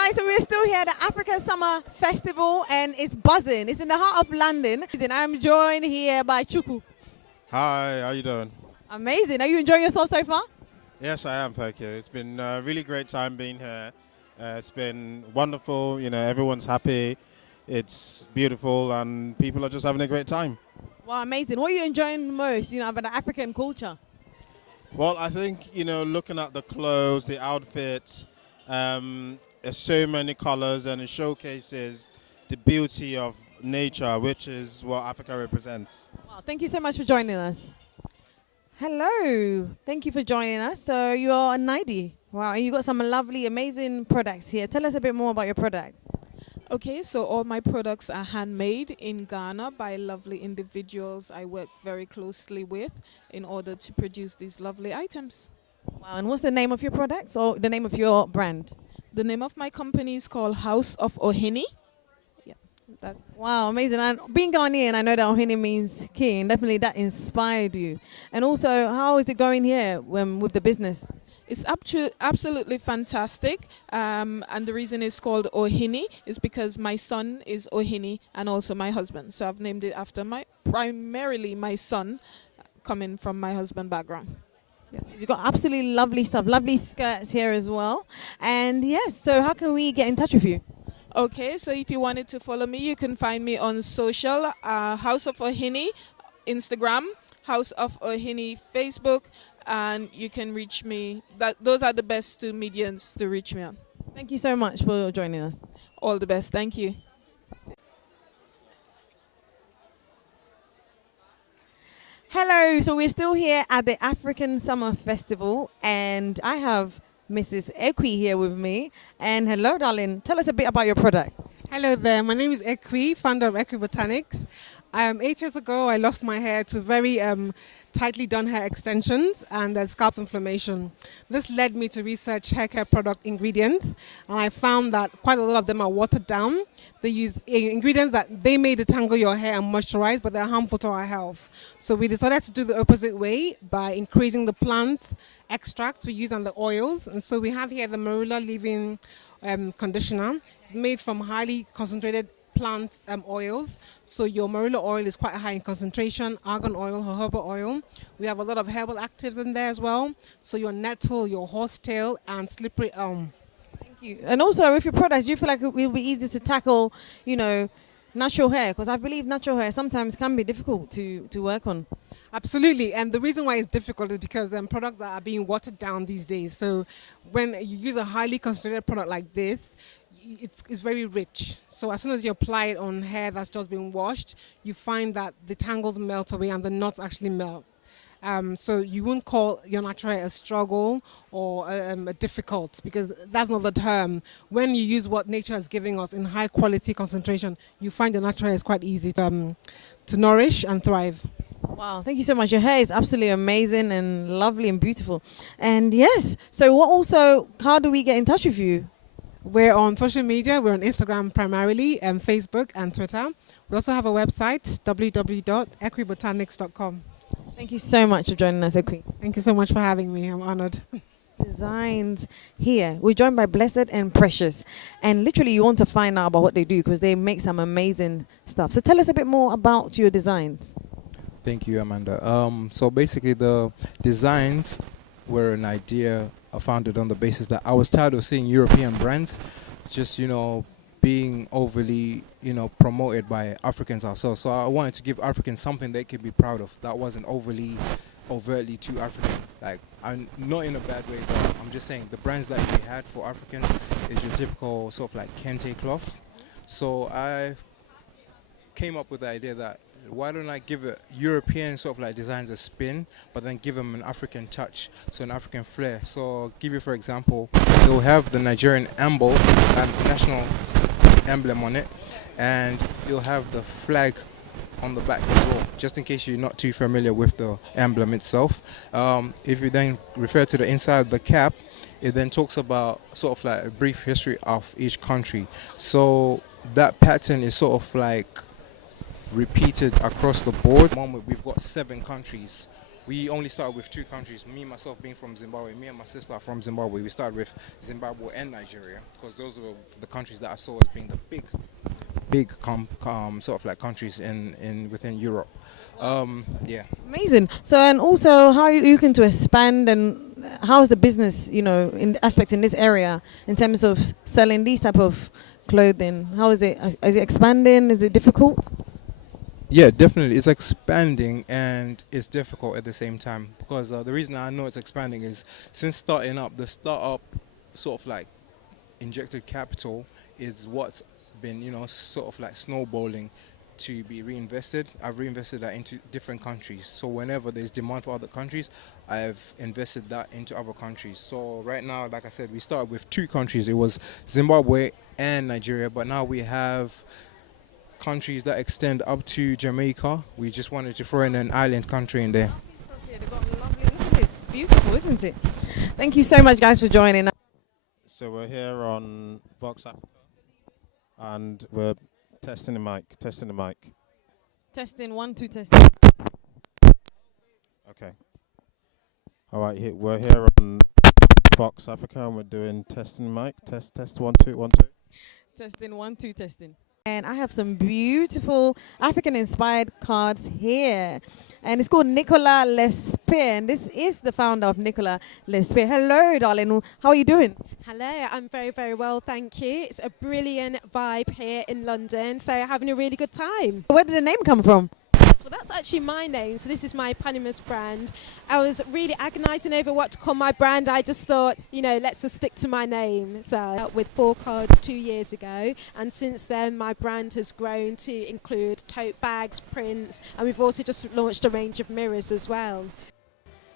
guys, so we're still here at the African Summer Festival and it's buzzing. It's in the heart of London. And I'm joined here by Chuku. Hi, how you doing? Amazing. Are you enjoying yourself so far? Yes, I am, thank you. It's been a really great time being here. It's been wonderful, everyone's happy. It's beautiful and people are just having a great time. Wow, amazing. What are you enjoying most, about the African culture? Well, I think, looking at the clothes, the outfits, there's so many colors and it showcases the beauty of nature, which is what Africa represents. Wow, thank you so much for joining us. Hello, thank you for joining us. So you are a Naidi. Wow, and you got some lovely, amazing products here. Tell us a bit more about your product. Okay, so all my products are handmade in Ghana by lovely individuals I work very closely with in order to produce these lovely items. Wow, and what's the name of your products or the name of your brand? The name of my company is called House of Ohini. Wow, amazing. And being Ghanaian, I know that Ohini means king. Definitely that inspired you. And also, how is it going here with the business? It's absolutely fantastic. And the reason it's called Ohini is because my son is Ohini and also my husband. So I've named it after primarily my son coming from my husband background. Yeah. You've got absolutely lovely stuff, lovely skirts here as well. And yes, so how can we get in touch with you? Okay, so if you wanted to follow me, you can find me on social, House of Ohini, Instagram, House of Ohini, Facebook, and you can reach me. Those are the best two mediums to reach me on. Thank you so much for joining us. All the best. Thank you. Hello, so we're still here at the African Summer Festival, and I have Mrs. Ekwi here with me. And hello, darling. Tell us a bit about your product. Hello there. My name is Ekwi, founder of Botanics. 8 years ago, I lost my hair to very tightly done hair extensions and scalp inflammation. This led me to research hair care product ingredients, and I found that quite a lot of them are watered down. They use ingredients that they may detangle your hair and moisturize, but they're harmful to our health. So we decided to do the opposite way by increasing the plant extracts we use and the oils. And so we have here the Marula Leave-In conditioner. It's made from highly concentrated plant oils. So your marula oil is quite high in concentration, argan oil, jojoba oil. We have a lot of herbal actives in there as well. So your nettle, your horsetail, and slippery elm. Thank you. And also with your products, do you feel like it will be easy to tackle, natural hair? Because I believe natural hair sometimes can be difficult to work on. Absolutely, and the reason why it's difficult is because products that are being watered down these days. So when you use a highly concentrated product like this, it's very rich. So as soon as you apply it on hair that's just been washed, you find that the tangles melt away and the knots actually melt. So you won't call your natural hair a struggle or a difficult, because that's not the term. When you use what nature is giving us in high quality concentration, you find the natural hair is quite easy to nourish and thrive. Wow, thank you so much. Your hair is absolutely amazing and lovely and beautiful. And yes, so how do we get in touch with you? We're on social media. We're on Instagram primarily, and Facebook and Twitter. We also have a website, www.equibotanics.com. Thank you so much for joining us, Ekwi. Thank you so much for having me. I'm honored. Designs here. We're joined by Blessed and Precious. And literally you want to find out about what they do because they make some amazing stuff. So tell us a bit more about your designs. Thank you, Amanda. So basically the designs were an idea founded on the basis that I was tired of seeing European brands just, being overly, promoted by Africans ourselves. So I wanted to give Africans something they could be proud of that wasn't overtly too African. Like, I'm not in a bad way, but I'm just saying the brands that we had for Africans is your typical sort of like kente cloth. So I came up with the idea that why don't I give it European sort of like designs a spin, but then give them an African touch, so an African flair. So I'll give you, for example, they'll have the Nigerian emblem and national emblem on it, and you'll have the flag on the back as well, just in case you're not too familiar with the emblem itself. If you then refer to the inside of the cap, it then talks about sort of like a brief history of each country. So that pattern is sort of like repeated across the board. At the moment, we've got 7 countries we only started with 2 countries. Me, myself being from Zimbabwe, me and my sister are from Zimbabwe. We started with Zimbabwe and Nigeria because those were the countries that I saw as being the big sort of like countries within Europe. Yeah. Amazing. So, and also, how are you looking to expand, and how is the business, in aspects in this area in terms of selling these type of clothing? How is it? Is it expanding? Is it difficult? Yeah, definitely. It's expanding and it's difficult at the same time because the reason I know it's expanding is since starting up, the startup sort of like injected capital is what's been, sort of like snowballing to be reinvested. I've reinvested that into different countries. So whenever there's demand for other countries, I've invested that into other countries. So right now, like I said, we started with 2 countries. It was Zimbabwe and Nigeria, but now we have countries that extend up to Jamaica. We just wanted to throw in an island country in there. It's beautiful, isn't it? Thank you so much, guys, for joining us. So we're here on Vox Africa, and we're testing the mic. Testing 1, 2, testing. Okay. All right, we're here on Vox Africa, and we're doing testing the mic. Test 1, 2, 1, 2. Testing 1, 2, testing. And I have some beautiful African-inspired cards here. And it's called Nicola Lespear. And this is the founder of Nicola Lespear. Hello, darling. How are you doing? Hello, I'm very, very well, thank you. It's a brilliant vibe here in London, so having a really good time. Where did the name come from? Well, that's actually my name, so this is my eponymous brand. I was really agonising over what to call my brand. I just thought, let's just stick to my name. So I with 4 cards 2 years ago, and since then my brand has grown to include tote bags, prints, and we've also just launched a range of mirrors as well.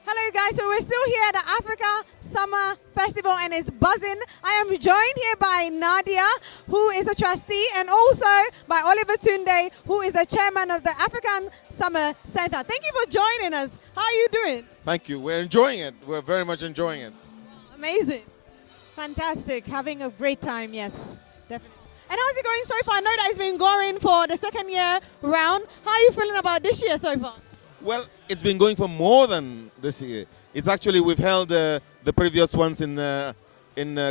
Hello guys, so we're still here at the Africa Summer Festival and it's buzzing. I am joined here by Nadia, who is a trustee, and also by Oliver Tunde, who is the chairman of the African Summer Center. Thank you for joining us. How are you doing? Thank you. We're enjoying it. We're very much enjoying it. Amazing. Fantastic. Having a great time, yes, definitely. And how's it going so far? I know that it's been going for the 2nd year round. How are you feeling about this year so far? Well, it's been going for more than this year. It's actually, we've held the previous ones in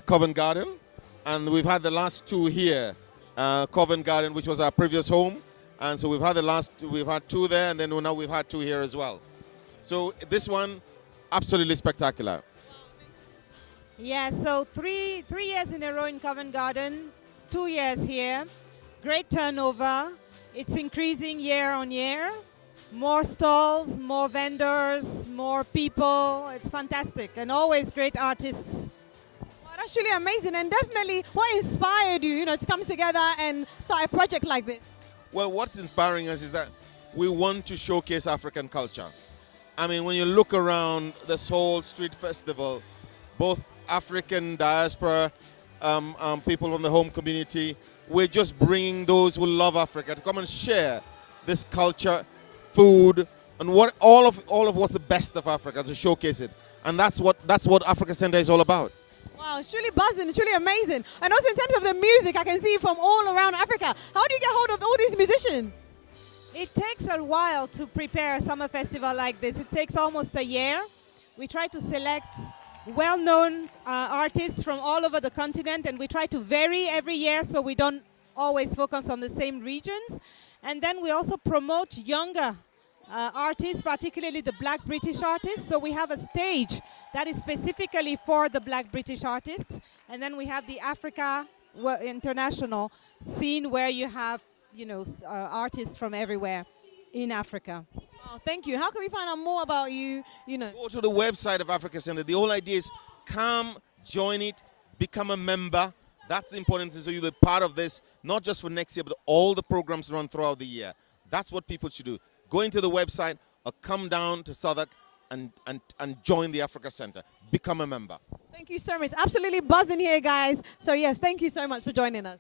Covent Garden, and we've had the last 2 here. Covent Garden, which was our previous home, and so we've had 2 there, and then now we've had 2 here as well. So this one, absolutely spectacular. Yeah, so three years in a row in Covent Garden, 2 years here. Great turnover. It's increasing year on year. More stalls, more vendors, more people. It's fantastic, and always great artists. Wow, that's really amazing, and definitely what inspired you, to come together and start a project like this? Well, what's inspiring us is that we want to showcase African culture. I mean, when you look around this whole street festival, both African diaspora, people from the home community, we're just bringing those who love Africa to come and share this culture, food, and all of what's the best of Africa, to showcase it. And that's what Africa Center is all about. Wow, it's truly buzzing, it's truly amazing. And also in terms of the music, I can see from all around Africa. How do you get hold of all these musicians? It takes a while to prepare a summer festival like this. It takes almost a year. We try to select well-known artists from all over the continent, and we try to vary every year so we don't always focus on the same regions. And then we also promote younger artists, particularly the Black British artists. So we have a stage that is specifically for the Black British artists. And then we have the Africa international scene where you have, artists from everywhere in Africa. Wow, thank you. How can we find out more about you? Go to the website of Africa Center. The whole idea is come, join it, become a member. That's the important thing, so you'll be part of this, not just for next year, but all the programs run throughout the year. That's what people should do. Go into the website or come down to Southwark and join the Africa Center. Become a member. Thank you so much. Absolutely buzzing here, guys. So yes, thank you so much for joining us.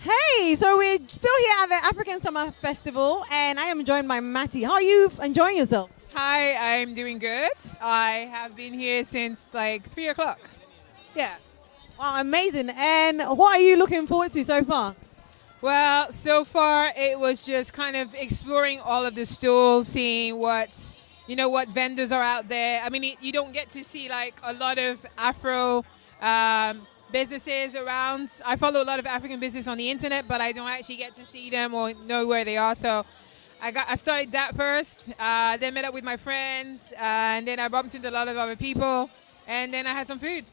Hey, so we're still here at the African Summer Festival, and I am joined by Matti. How are you enjoying yourself? Hi, I'm doing good. I have been here since like 3 o'clock. Yeah. Wow, amazing. And what are you looking forward to so far? Well, so far it was just kind of exploring all of the stalls, seeing what vendors are out there. I mean, you don't get to see like a lot of Afro businesses around. I follow a lot of African business on the internet, but I don't actually get to see them or know where they are. So I started that first, then met up with my friends, and then I bumped into a lot of other people, and then I had some food.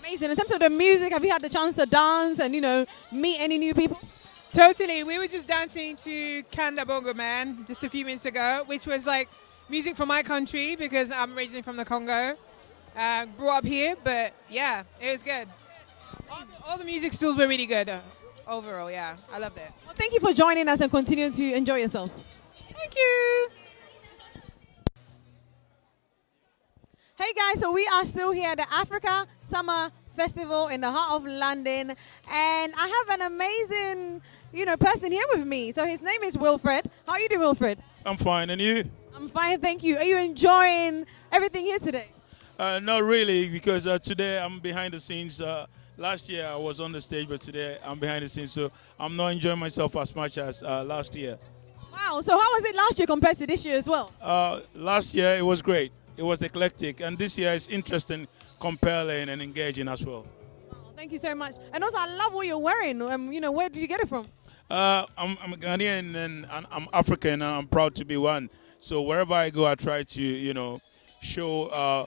Amazing. In terms of the music, have you had the chance to dance and, meet any new people? Totally. We were just dancing to Kanda Bongo Man just a few minutes ago, which was like music from my country because I'm originally from the Congo. Grew up here, but yeah, it was good. All the music stalls were really good overall, yeah. I loved it. Well, thank you for joining us and continue to enjoy yourself. Thank you. Hey guys, so we are still here at the Africa Summer Festival in the heart of London, and I have an amazing, person here with me. So his name is Wilfred. How are you doing, Wilfred? I'm fine, and you? I'm fine, thank you. Are you enjoying everything here today? Not really, because today I'm behind the scenes. Last year I was on the stage, but today I'm behind the scenes, so I'm not enjoying myself as much as last year. Wow, so how was it last year compared to this year as well? Last year it was great. It was eclectic, and this year it's interesting, compelling, and engaging as well. Wow, thank you so much. And also, I love what you're wearing. Where did you get it from? I'm Ghanaian and I'm African, and I'm proud to be one. So wherever I go, I try to, show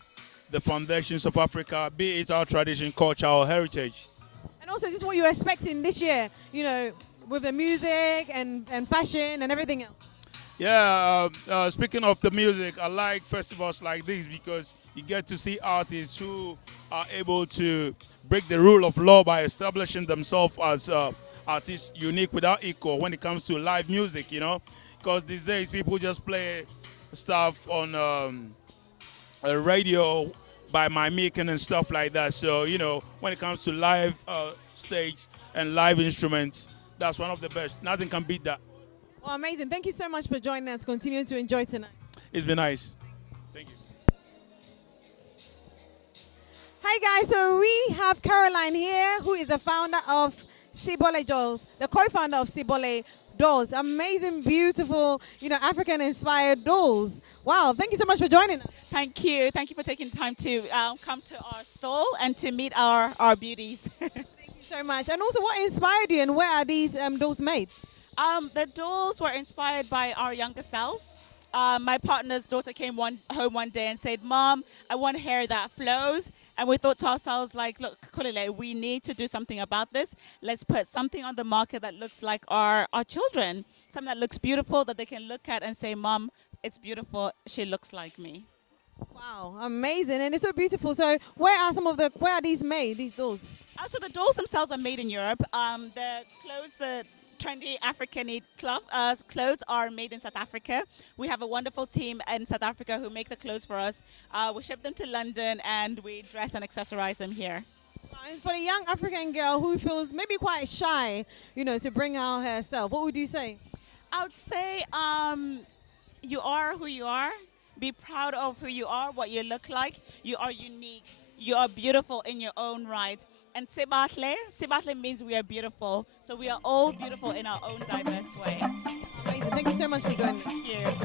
the foundations of Africa, be it our tradition, culture, or heritage. And also, this is what you're expecting this year, with the music and fashion and everything else. Yeah, speaking of the music, I like festivals like this because you get to see artists who are able to break the rule of law by establishing themselves as artists unique without equal when it comes to live music, because these days people just play stuff on a radio by mimicking and stuff like that. So, when it comes to live stage and live instruments, that's one of the best. Nothing can beat that. Well, amazing. Thank you so much for joining us. Continue to enjoy tonight. It's been nice. Thank you. Hi, guys. So we have Caroline here, who is the founder of Sibole Dolls, the co-founder of Sibole Dolls. Amazing, beautiful, African-inspired dolls. Wow. Thank you so much for joining us. Thank you. Thank you for taking time to come to our stall and to meet our beauties. Thank you so much. And also, what inspired you and where are these dolls made? The dolls were inspired by our younger selves. My partner's daughter came home one day and said, "Mom, I want hair that flows." And we thought to ourselves, like, look, Kulile, we need to do something about this. Let's put something on the market that looks like our children, something that looks beautiful, that they can look at and say, "Mom, it's beautiful. She looks like me." Wow, amazing. And it's so beautiful. So where are these made, these dolls? So the dolls themselves are made in Europe. The clothes, the trendy African clothes are made in South Africa. We have a wonderful team in South Africa who make the clothes for us. We ship them to London and we dress and accessorize them here. And for a young African girl who feels maybe quite shy, to bring out herself, what would you say? I would say you are who you are. Be proud of who you are, what you look like. You are unique. You are beautiful in your own right. And Sibatle means we are beautiful. So we are all beautiful in our own diverse way. Amazing. Thank you so much for joining us. Thank you.